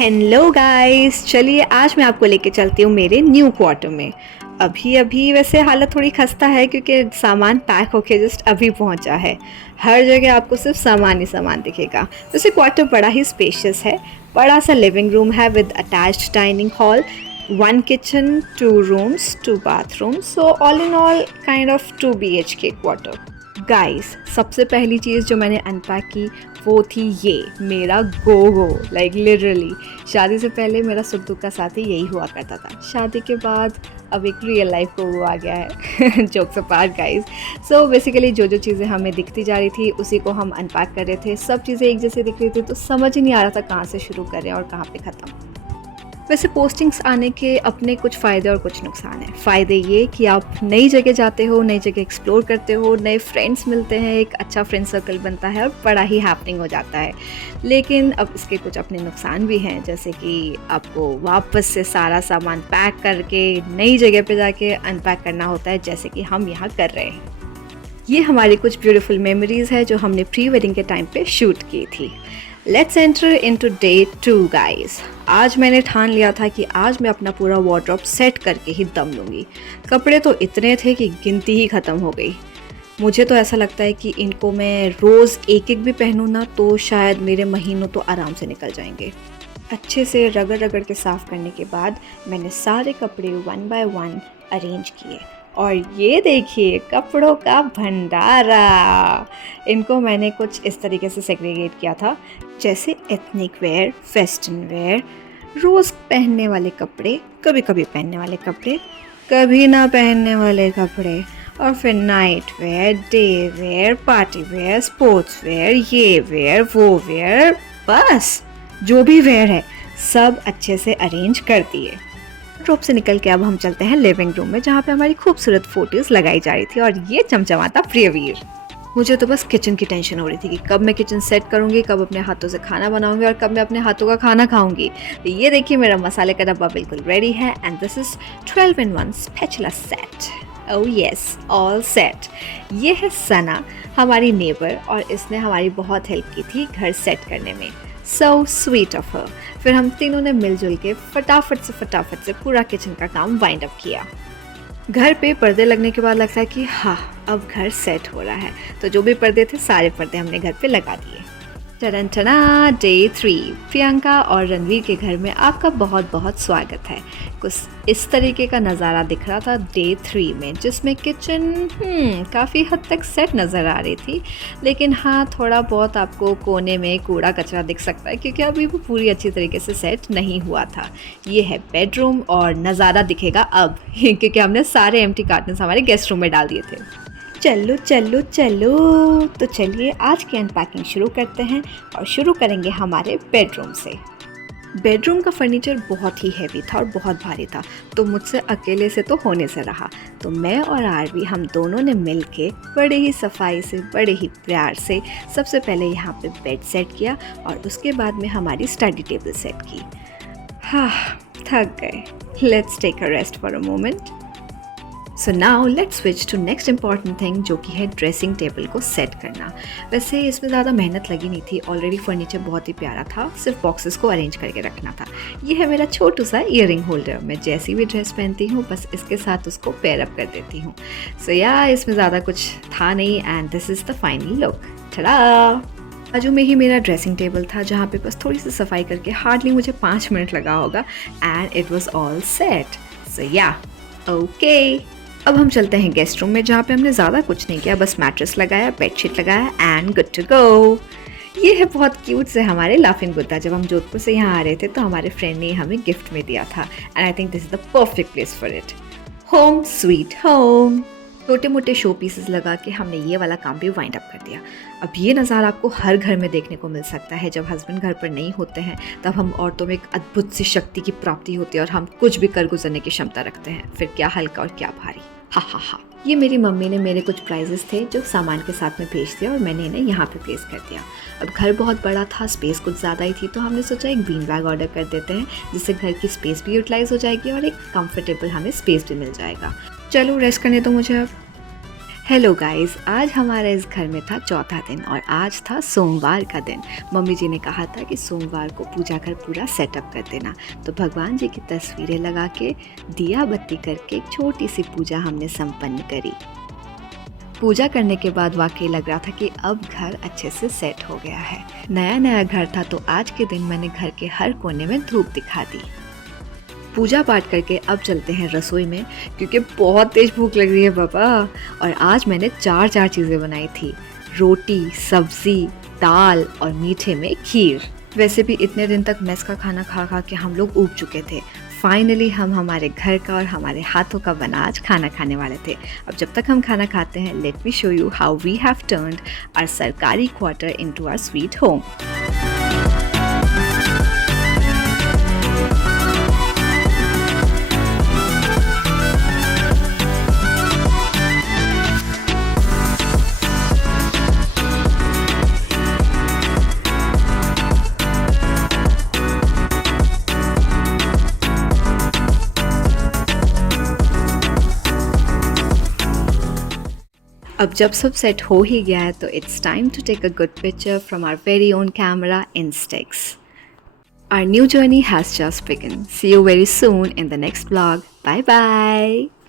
Hello guys, चलिए आज मैं आपको लेके चलती हूँ मेरे न्यू क्वार्टर में। अभी वैसे हालत थोड़ी खस्ता है क्योंकि सामान पैक होके जस्ट अभी पहुँचा है। हर जगह आपको सिर्फ सामान ही सामान दिखेगा। वैसे क्वार्टर बड़ा ही स्पेशियस है। बड़ा सा लिविंग रूम है with attached dining hall, 1 kitchen, 2 rooms, 2 bathrooms, so all in all kind of 2 BHK quarter. Guys, सबसे पहली चीज़ जो मैंने अनपैक की वो थी ये मेरा गोगो। लाइक लिटरली शादी से पहले मेरा सुख दुख का साथी यही हुआ करता था। शादी के बाद अब एक रियल लाइफ गोगो आ गया है। Jokes apart guys. So basically जो चीज़ें हमें दिखती जा रही थी उसी को हम अनपैक कर रहे थे। सब चीज़ें एक जैसे दिख रही थी तो समझ ही नहीं आ रहा था कहाँ से शुरू करें और कहाँ पे ख़त्म। वैसे पोस्टिंग्स आने के अपने कुछ फ़ायदे और कुछ नुकसान हैं। फ़ायदे ये कि आप नई जगह जाते हो, नई जगह एक्सप्लोर करते हो, नए फ्रेंड्स मिलते हैं, एक अच्छा फ्रेंड सर्कल बनता है और बड़ा ही हैपनिंग हो जाता है। लेकिन अब इसके कुछ अपने नुकसान भी हैं, जैसे कि आपको वापस से सारा सामान पैक करके नई जगह पे जाके अनपैक करना होता है, जैसे कि हम यहाँ कर रहे हैं। ये हमारी कुछ ब्यूटीफुल मेमोरीज़ है जो हमने प्री वेडिंग के टाइम पे शूट की थी। Let's enter into day 2 guys. आज मैंने ठान लिया था कि आज मैं अपना पूरा वार्डरोब सेट करके ही दम लूँगी। कपड़े तो इतने थे कि गिनती ही ख़त्म हो गई। मुझे तो ऐसा लगता है कि इनको मैं रोज़ एक एक भी पहनूँ ना तो शायद मेरे महीनों तो आराम से निकल जाएंगे। अच्छे से रगड़ रगड़ के साफ़ करने के बाद मैंने सारे कपड़े 1 बाय 1 अरेंज किए और ये देखिए कपड़ों का भंडारा। इनको मैंने कुछ इस तरीके से सेग्रीगेट किया था, जैसे एथनिक वेयर, वेस्टर्न वेयर, रोज़ पहनने वाले कपड़े, कभी कभी पहनने वाले कपड़े, कभी ना पहनने वाले कपड़े, और फिर night wear, day wear, party wear, sports wear, ये वेयर, वो वेयर, बस जो भी वेयर है सब अच्छे से अरेंज कर दिए। वार्डरोब से निकल के अब हम चलते हैं लिविंग रूम में, जहाँ पे हमारी खूबसूरत फोटोज लगाई जा रही थी और ये चमचमाता प्रियवीर। मुझे तो बस किचन की टेंशन हो रही थी कि कब मैं किचन सेट करूँगी, कब अपने हाथों से खाना बनाऊँगी और कब मैं अपने हाथों का खाना खाऊँगी। तो ये देखिए मेरा मसाले का डब्बा बिल्कुल रेडी है and this is 12 in 1 spatula set. Oh yes, all set. ये है सना, हमारी नेबर, और इसने हमारी बहुत हेल्प की थी घर सेट करने में। So sweet of her। फिर हम तीनों ने मिलजुल के फटाफट से पूरा किचन का काम वाइंड अप किया। घर पे पर्दे लगने के बाद लगता है कि हाँ अब घर सेट हो रहा है, तो जो भी पर्दे थे सारे पर्दे हमने घर पे लगा दिए। टरन टना, डे 3। प्रियंका और रणवीर के घर में आपका बहुत बहुत स्वागत है। कुछ इस तरीके का नज़ारा दिख रहा था डे 3 में, जिसमें किचन काफ़ी हद तक सेट नज़र आ रही थी। लेकिन हाँ, थोड़ा बहुत आपको कोने में कूड़ा कचरा दिख सकता है क्योंकि अभी वो पूरी अच्छी तरीके से सेट नहीं हुआ था। ये है बेडरूम और नज़ारा दिखेगा अब क्योंकि हमने सारे एम्प्टी कार्टन्स हमारे गेस्ट रूम में डाल दिए थे। चलो चलो चलो, तो चलिए आज की अनपैकिंग शुरू करते हैं और शुरू करेंगे हमारे बेडरूम से। बेडरूम का फर्नीचर बहुत ही हैवी था और बहुत भारी था, तो मुझसे अकेले से तो होने से रहा। तो मैं और आरवी हम दोनों ने मिलके बड़े ही सफाई से, बड़े ही प्यार से सबसे पहले यहाँ पे बेड सेट किया और उसके बाद में हमारी स्टडी टेबल सेट की। हाँ, थक गए। Let's take a rest for a moment. So now let's switch to next important thing, जो कि है ड्रेसिंग टेबल को सेट करना। वैसे इसमें ज़्यादा मेहनत लगी नहीं थी, ऑलरेडी फर्नीचर बहुत ही प्यारा था, सिर्फ बॉक्सेस को अरेंज करके रखना था। ये है मेरा छोटू सा ईयरिंग होल्डर। मैं जैसी भी ड्रेस पहनती हूँ बस इसके साथ उसको पेयर अप कर देती हूँ। सो या इसमें ज़्यादा कुछ था नहीं and this is the final look. Tada! बाजू में ही मेरा ड्रेसिंग टेबल था, जहाँ पे बस थोड़ी सी सफाई करके हार्डली मुझे 5 मिनट लगा होगा and it was all set. So yeah okay, अब हम चलते हैं गेस्ट रूम में, जहाँ पे हमने ज़्यादा कुछ नहीं किया, बस मैट्रेस लगाया, बेडशीट लगाया एंड गुड टू गो। ये है बहुत क्यूट से हमारे लाफिंग बुद्धा। जब हम जोधपुर से यहाँ आ रहे थे तो हमारे फ्रेंड ने हमें गिफ्ट में दिया था and I think this is the perfect place for it. Home sweet home. छोटे मोटे शो पीसेस लगा के हमने ये वाला काम भी वाइंड अप कर दिया। अब ये नज़ारा आपको हर घर में देखने को मिल सकता है। जब हस्बैंड घर पर नहीं होते हैं तब हम औरतों में एक अद्भुत सी शक्ति की प्राप्ति होती है और हम कुछ भी कर गुजरने की क्षमता रखते हैं, फिर क्या हल्का और क्या भारी। हा हा हा। ये मेरी मम्मी ने मेरे कुछ प्राइजेस थे जो सामान के साथ में भेज दिया और मैंने इन्हें यहाँ पे प्लेस कर दिया। अब घर बहुत बड़ा था, स्पेस कुछ ज़्यादा ही थी, तो हमने सोचा एक बीन बैग ऑर्डर कर देते हैं, जिससे घर की स्पेस भी यूटिलाइज हो जाएगी और एक कंफर्टेबल हमें स्पेस भी मिल जाएगा। चलो रेस्ट करने दो मुझे अब। हेलो गाइस, आज हमारा इस घर में था चौथा दिन और आज था सोमवार का दिन। मम्मी जी ने कहा था कि सोमवार को पूजा घर पूरा सेटअप कर देना, तो भगवान जी की तस्वीरें लगा के दिया बत्ती करके एक छोटी सी पूजा हमने संपन्न करी। पूजा करने के बाद वाकई लग रहा था कि अब घर अच्छे से सेट हो गया है। नया नया घर था तो आज के दिन मैंने घर के हर कोने में धूप दिखा दी। पूजा पाठ करके अब चलते हैं रसोई में, क्योंकि बहुत तेज़ भूख लग रही है पापा। और आज मैंने चार चीज़ें बनाई थी, रोटी, सब्ज़ी, दाल और मीठे में खीर। वैसे भी इतने दिन तक मेस का खाना खा खा के हम लोग ऊब चुके थे। फाइनली हम हमारे घर का और हमारे हाथों का बना आज खाना खाने वाले थे। अब जब तक हम खाना खाते हैं, let me show you how we have turned our सरकारी quarter into our sweet home. अब जब सब सेट हो ही गया है तो it's time to take a good picture from our very own camera Instax. Our new journey has just begun. See you very soon in the next vlog. Bye bye.